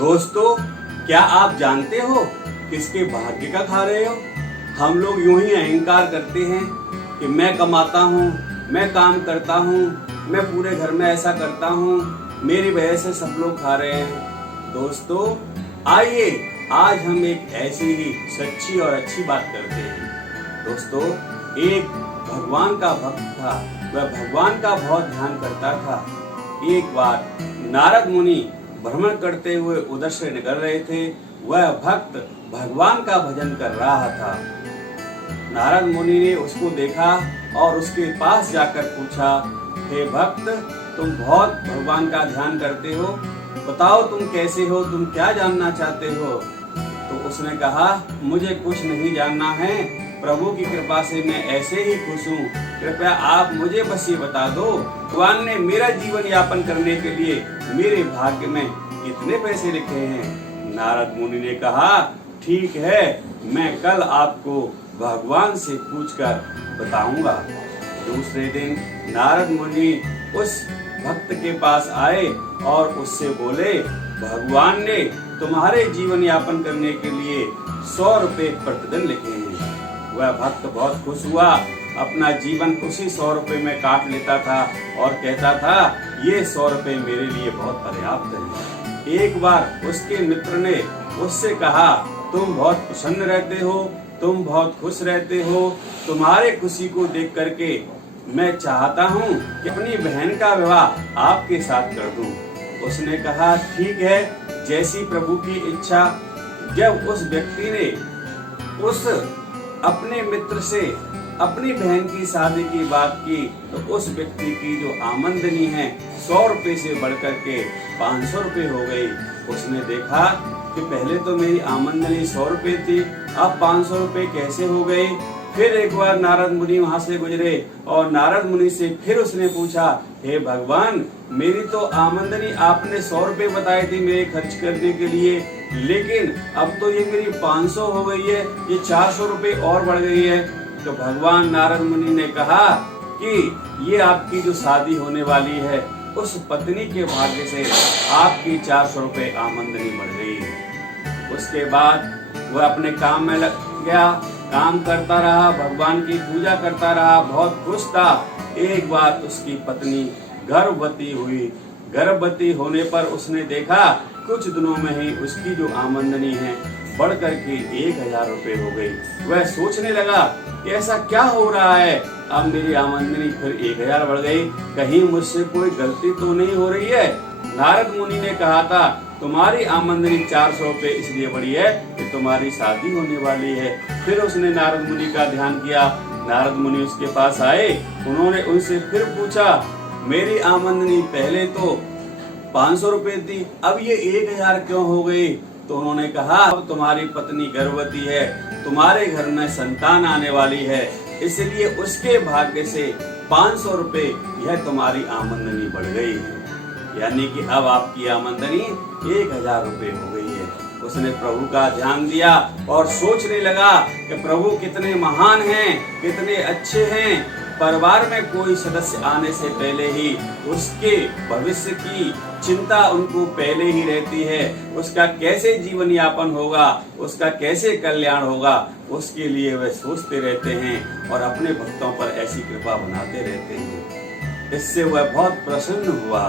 दोस्तों, क्या आप जानते हो किसके भाग्य का खा रहे हो? हम लोग यूं ही अहंकार करते हैं कि मैं कमाता हूँ, मैं काम करता हूँ, मैं पूरे घर में ऐसा करता हूँ, मेरी वजह से सब लोग खा रहे हैं। दोस्तों, आइए आज हम एक ऐसी ही सच्ची और अच्छी बात करते हैं। दोस्तों, एक भगवान का भक्त था। वह भगवान का बहुत ध्यान करता था। एक बार नारद मुनि भ्रमण करते हुए उधर से निकल रहे थे। वह भक्त भगवान का भजन कर रहा था। नारद मुनि ने उसको देखा और उसके पास जाकर पूछा, हे भक्त, तुम बहुत भगवान का ध्यान करते हो, बताओ तुम कैसे हो, तुम क्या जानना चाहते हो? तो उसने कहा, मुझे कुछ नहीं जानना है, प्रभु की कृपा से मैं ऐसे ही खुश हूँ, कृपया आप मुझे बस ये बता दो, भगवान ने मेरा जीवन यापन करने के लिए मेरे भाग्य में कितने पैसे लिखे हैं? नारद मुनि ने कहा, ठीक है, मैं कल आपको भगवान से पूछकर बताऊंगा। दूसरे दिन नारद मुनि उस भक्त के पास आए और उससे बोले, भगवान ने तुम्हारे जीवन यापन करने के लिए 100 रुपए प्रतिदिन लिखे हैं। वह भक्त बहुत खुश हुआ, अपना जीवन उसी 100 रुपए में काट लेता था और कहता था, ये 100 रुपए मेरे लिए बहुत पर्याप्त है। एक बार उसके मित्र ने उससे कहा, तुम बहुत प्रसन्न रहते हो, तुम बहुत खुश रहते हो, तुम्हारे खुशी को देख करके मैं चाहता हूँ कि अपनी बहन का विवाह आपके साथ कर दूं। उसने कहा, ठीक है, जैसी प्रभु की इच्छा। जब उस व्यक्ति ने उस अपने मित्र से अपनी बहन की शादी की बात की तो उस व्यक्ति की जो आमदनी है 100 रुपए से बढ़कर के 500 रुपए हो गई। उसने देखा कि पहले तो मेरी आमदनी 100 रुपए थी, अब 500 रुपए कैसे हो गई? फिर एक बार नारद मुनि वहां से गुजरे और नारद मुनि से फिर उसने पूछा, हे भगवान, मेरी तो आमदनी आपने 100 रुपए बताई थी मेरे खर्च करने के लिए, लेकिन अब तो ये मेरी 500 हो गई है, ये 400 रुपए और बढ़ गई है। तो भगवान नारद मुनि ने कहा कि ये आपकी जो शादी होने वाली है उस पत्नी के भाग्य से आपकी 400 रुपए आमदनी बढ़ गई है। उसके बाद वह अपने काम में लग गया, काम करता रहा, भगवान की पूजा करता रहा, बहुत खुश था। एक बार उसकी पत्नी गर्भवती हुई। गर्भवती होने पर उसने देखा कुछ दिनों में ही उसकी जो आमदनी है बढ़ करके 1000 रुपए हो गई। वह सोचने लगा कि ऐसा क्या हो रहा है, अब मेरी आमदनी फिर 1000 बढ़ गई, कहीं मुझसे कोई गलती तो नहीं हो रही है? नारद मुनि ने कहा था, तुम्हारी आमदनी 400 रुपए इसलिए बढ़ी है कि तुम्हारी शादी होने वाली है। फिर उसने नारद मुनि का ध्यान किया। नारद मुनि उसके पास आए, उन्होंने उनसे फिर पूछा, मेरी आमदनी पहले तो 500 रुपए थी, अब ये 1000 क्यों हो गई? तो उन्होंने कहा, अब तुम्हारी पत्नी गर्भवती है, तुम्हारे घर में संतान आने वाली है, इसलिए उसके भाग्य से 500 रुपए यह तुम्हारी आमदनी बढ़ गई है, यानी कि अब आपकी आमदनी 1000 रुपए हो गई है। उसने प्रभु का ध्यान दिया और सोचने लगा कि प्रभु कितने महान हैं, कितने अच्छे हैं। परिवार में कोई सदस्य आने से पहले ही उसके भविष्य की चिंता उनको पहले ही रहती है, उसका कैसे जीवन यापन होगा, उसका कैसे कल्याण होगा, उसके लिए वे सोचते रहते हैं और अपने भक्तों पर ऐसी कृपा बनाते रहते हैं। इससे वह बहुत प्रसन्न हुआ।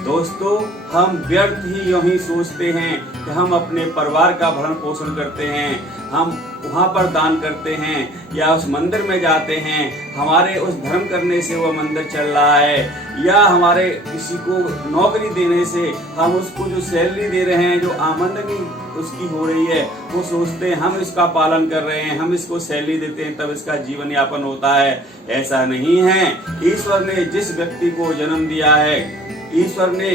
दोस्तों, हम व्यर्थ ही यूं ही सोचते हैं कि हम अपने परिवार का भरण पोषण करते हैं, हम वहाँ पर दान करते हैं या उस मंदिर में जाते हैं, हमारे उस धर्म करने से वो मंदिर चल रहा है, या हमारे किसी को नौकरी देने से हम उसको जो सैलरी दे रहे हैं, जो आमदनी उसकी हो रही है, वो सोचते हैं हम इसका पालन कर रहे हैं, हम इसको सैलरी देते हैं तब इसका जीवन यापन होता है। ऐसा नहीं है। ईश्वर ने जिस व्यक्ति को जन्म दिया है, ईश्वर ने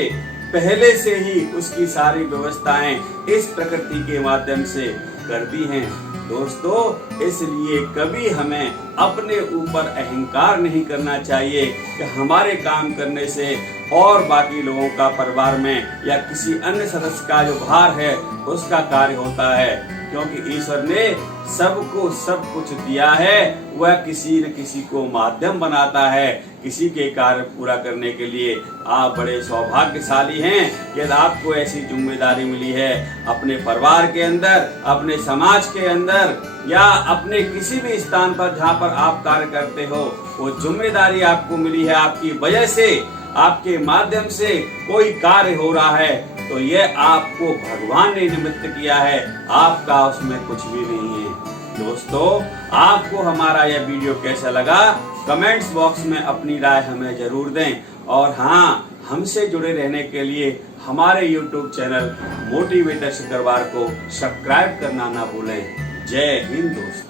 पहले से ही उसकी सारी व्यवस्थाएं इस प्रकृति के माध्यम से कर दी हैं। दोस्तों, इसलिए कभी हमें अपने ऊपर अहंकार नहीं करना चाहिए कि हमारे काम करने से और बाकी लोगों का परिवार में या किसी अन्य सदस्य का जो भार है उसका कार्य होता है, क्योंकि ईश्वर ने सबको सब कुछ दिया है। वह किसी न किसी को माध्यम बनाता है किसी के कार्य पूरा करने के लिए। आप बड़े सौभाग्यशाली हैं कि आपको ऐसी जिम्मेदारी मिली है अपने परिवार के अंदर, अपने समाज के अंदर या अपने किसी भी स्थान पर जहाँ पर आप कार्य करते हो। वो जिम्मेदारी आपको मिली है, आपकी वजह से, आपके माध्यम से कोई कार्य हो रहा है, तो ये आपको भगवान ने निमित्त किया है, आपका उसमें कुछ भी नहीं है। दोस्तों, आपको हमारा यह वीडियो कैसा लगा कमेंट्स बॉक्स में अपनी राय हमें जरूर दें। और हाँ, हमसे जुड़े रहने के लिए हमारे YouTube चैनल मोटिवेटर सिकरवार को सब्सक्राइब करना ना भूलें। जय हिंद दोस्तों।